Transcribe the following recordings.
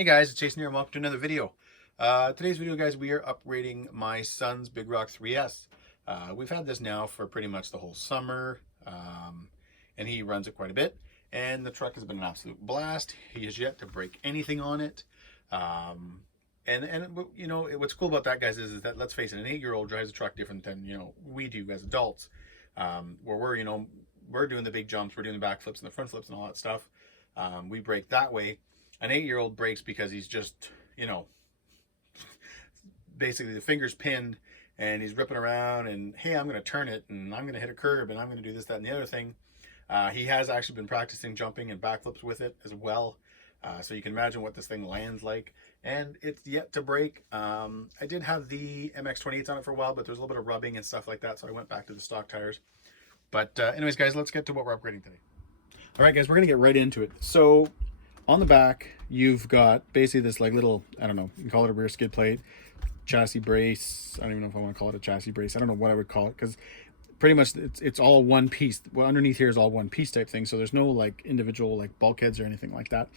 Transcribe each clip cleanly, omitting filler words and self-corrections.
Hey guys, it's Jason here and welcome to another video. Today's video, guys, we are upgrading my son's Big Rock 3S. We've had this now for pretty much the whole summer, and he runs it quite a bit. And the truck has been an absolute blast. He has yet to break anything on it. And you know, what's cool about that, guys, is that, let's face it, an 8-year-old drives a truck different than, you know, we do as adults. Where we're, you know, we're doing the big jumps, we're doing the back flips and the front flips and all that stuff. We brake that way. An 8-year-old brakes because he's just, you know, basically the finger's pinned and he's ripping around and, hey, I'm going to turn it and I'm going to hit a curb and I'm going to do this, that, and the other thing. He has actually been practicing jumping and backflips with it as well. So you can imagine what this thing lands like. And it's yet to break. I did have the MX-28s on it for a while, but there's a little bit of rubbing and stuff like that. So I went back to the stock tires. But anyways, guys, let's get to what we're upgrading today. All right, guys, we're going to get right into it. So on the back, you've got basically this like little, I don't know, you can call it a rear skid plate, chassis brace. I don't even know if I want to call it a chassis brace. I don't know what I would call it because pretty much it's all one piece. Well, underneath here is all one piece type thing. So there's no like individual like bulkheads or anything like that.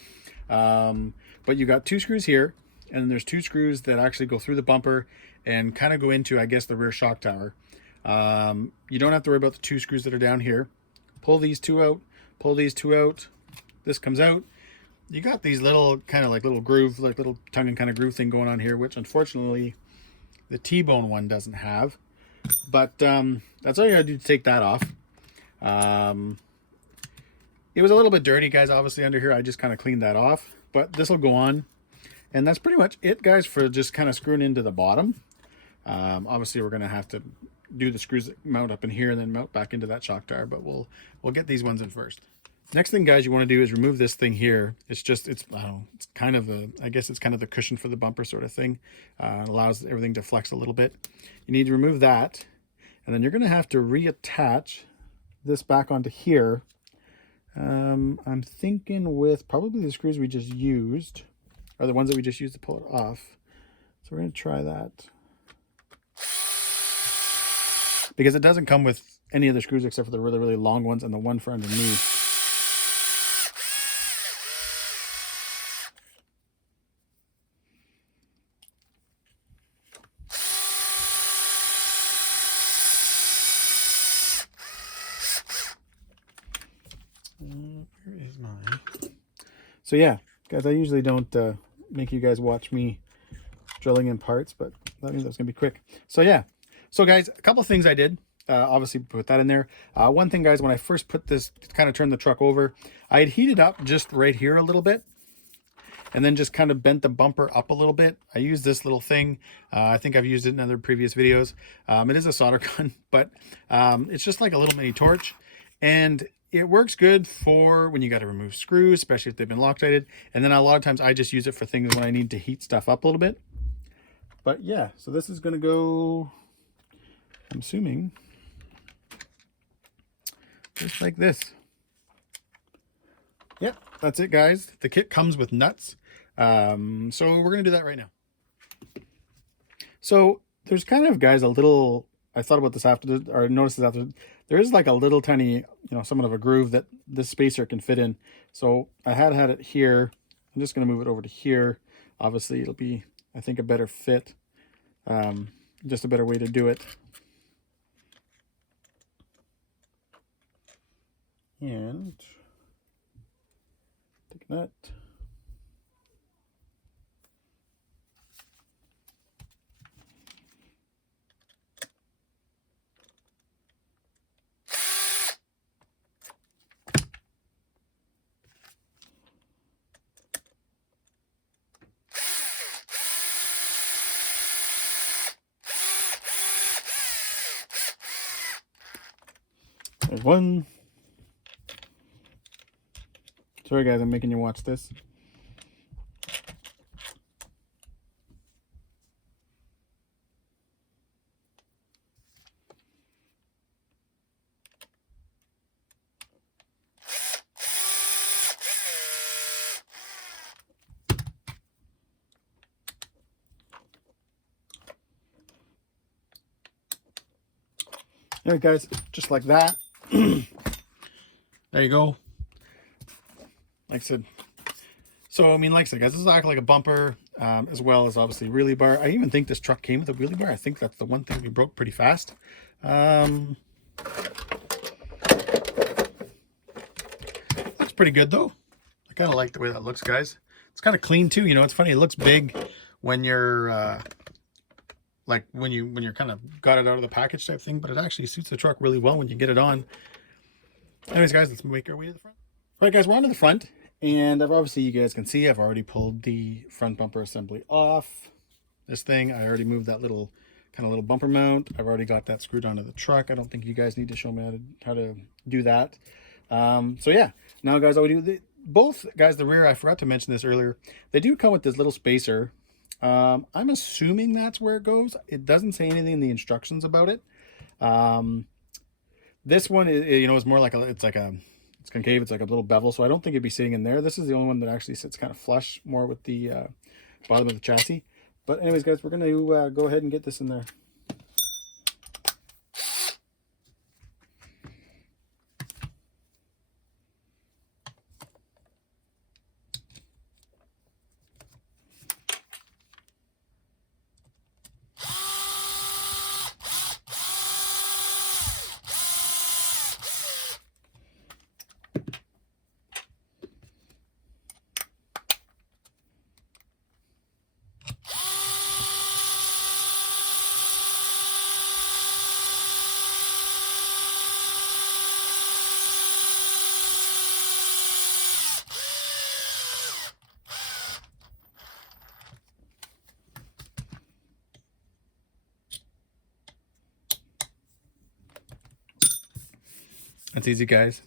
But you got 2 screws here, and there's 2 screws that actually go through the bumper and kind of go into, I guess, the rear shock tower. You don't have to worry about the 2 screws that are down here. Pull these 2 out, pull these 2 out. This comes out. You got these little kind of like little groove, like little tongue and kind of groove thing going on here, which unfortunately the Tbone one doesn't have. But that's all you gotta do to take that off. It was a little bit dirty, guys, obviously under here. I just kind of cleaned that off, but this will go on. And that's pretty much it, guys, for just kind of screwing into the bottom. Obviously we're gonna have to do the screws that mount up in here and then mount back into that shock tower, but we'll get these ones in first. Next thing, guys, you want to do is remove this thing here. It's just, I don't know, it's kind of the, I guess it's kind of the cushion for the bumper sort of thing. It allows everything to flex a little bit. You need to remove that, and then you're going to have to reattach this back onto here. I'm thinking with probably the screws we just used, or the ones that we just used to pull it off. So we're going to try that. Because it doesn't come with any of the screws except for the really, really long ones and the one for underneath. Where is mine? So yeah, guys, I usually don't make you guys watch me drilling in parts, but that means that's gonna be quick. So yeah, so guys, a couple of things I did. Obviously put that in there. One thing, guys, when I first put this, kind of turned the truck over, I had heated up just right here a little bit, and then just kind of bent the bumper up a little bit. I used this little thing. I think I've used it in other previous videos. It is a solder gun, but it's just like a little mini torch, and it works good for when you got to remove screws, especially if they've been Loctited. And then a lot of times I just use it for things when I need to heat stuff up a little bit. But yeah, so this is going to go, I'm assuming, just like this. Yep, that's it, guys. The kit comes with nuts. So we're going to do that right now. So there's kind of, guys, a little, I thought about this after, or noticed this after, there is like a little tiny, you know, somewhat of a groove that this spacer can fit in. So I had it here. I'm just going to move it over to here. Obviously it'll be, I think, a better fit. Just a better way to do it. And take that. There's one. Sorry, guys, I'm making you watch this. There, guys, just like that. There you go. Like I said, So, I mean, like I said, guys, this is acting like a bumper, as well as obviously wheelie bar. I even think this truck came with a wheelie bar. I think that's the one thing we broke pretty fast. Looks pretty good though. I kind of like the way that looks, guys. It's kind of clean too. You know, it's funny. It looks big when you're like when you're kind of got it out of the package type thing, but it actually suits the truck really well when you get it on. Anyways, guys, let's make our way to the front. All right, guys, we're on to the front. And obviously you guys can see I've already pulled the front bumper assembly off. This thing, I already moved that little bumper mount. I've already got that screwed onto the truck. I don't think you guys need to show me how to do that. So yeah, now guys, I would do both guys, the rear, I forgot to mention this earlier. They do come with this little spacer. I'm assuming that's where it goes. It doesn't say anything in the instructions about it. This one is, you know, is more like it's concave. It's like a little bevel, so I don't think it'd be sitting in there. This is the only one that actually sits kind of flush, more with the bottom of the chassis. But anyways, guys, we're going to go ahead and get this in there. That's easy, guys.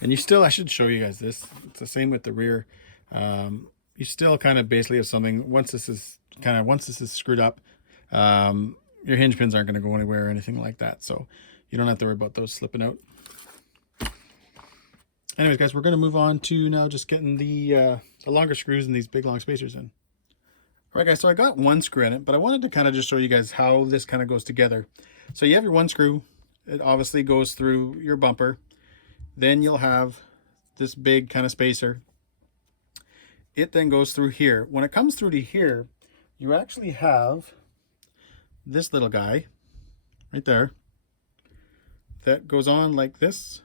And you still, I should show you guys this. It's the same with the rear. You still kind of basically have something, once this is screwed up, your hinge pins aren't going to go anywhere or anything like that. So you don't have to worry about those slipping out. Anyways, guys, we're going to move on to now just getting the longer screws and these big long spacers in. All right, guys, so I got one screw in it, but I wanted to kind of just show you guys how this kind of goes together. So you have your one screw. It obviously goes through your bumper. Then you'll have this big kind of spacer. It then goes through here. When it comes through to here, you actually have this little guy right there that goes on like this.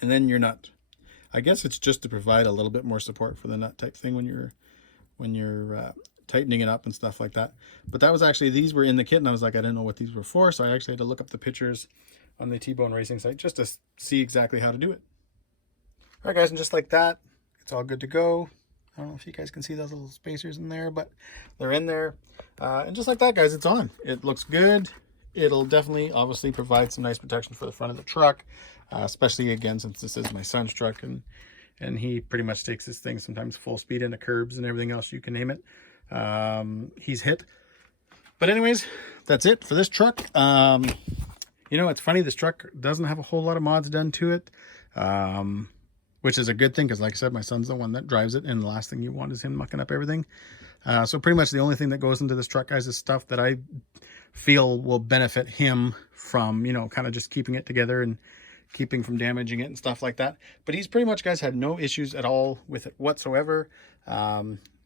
And then your nut. I guess it's just to provide a little bit more support for the nut type thing when you're tightening it up and stuff like that. But that was actually, these were in the kit, and I was like, I didn't know what these were for, so I actually had to look up the pictures on the Tbone racing site just to see exactly how to do it. All right, guys, and just like that, it's all good to go. I don't know if you guys can see those little spacers in there, but they're in there. And just like that, guys, it's on. It looks good. It'll definitely, obviously, provide some nice protection for the front of the truck, especially, again, since this is my son's truck, and he pretty much takes this thing sometimes full speed into curbs and everything else, you can name it. He's hit. But anyways, that's it for this truck. You know, it's funny, this truck doesn't have a whole lot of mods done to it, which is a good thing, because like I said, my son's the one that drives it, and the last thing you want is him mucking up everything. So pretty much the only thing that goes into this truck, guys, is stuff that I feel will benefit him from, you know, kind of just keeping it together and keeping from damaging it and stuff like that. But he's pretty much, guys, had no issues at all with it whatsoever.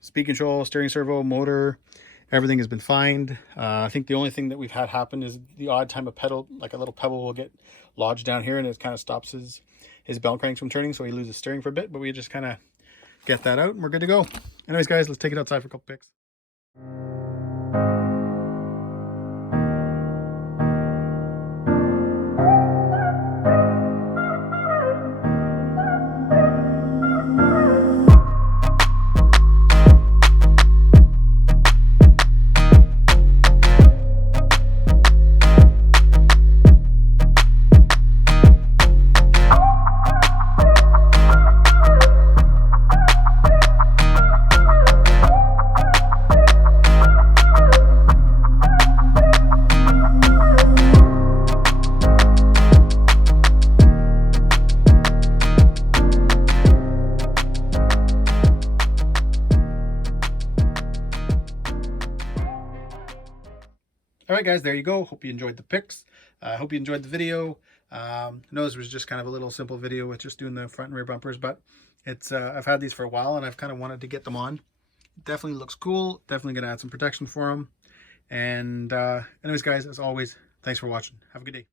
Speed control, steering servo, motor, everything has been fine. I think the only thing that we've had happen is the odd time a pedal, like a little pebble, will get lodged down here, and it kind of stops his bell cranks from turning, so he loses steering for a bit, but we just kind of get that out and we're good to go. Anyways, guys, let's take it outside for a couple pics. All right, guys, there you go. Hope you enjoyed the pics. I hope you enjoyed the video. No, this was just kind of a little simple video with just doing the front and rear bumpers, but it's I've had these for a while and I've kind of wanted to get them on. Definitely looks cool. Definitely gonna add some protection for them. And anyways, guys, as always, thanks for watching. Have a good day.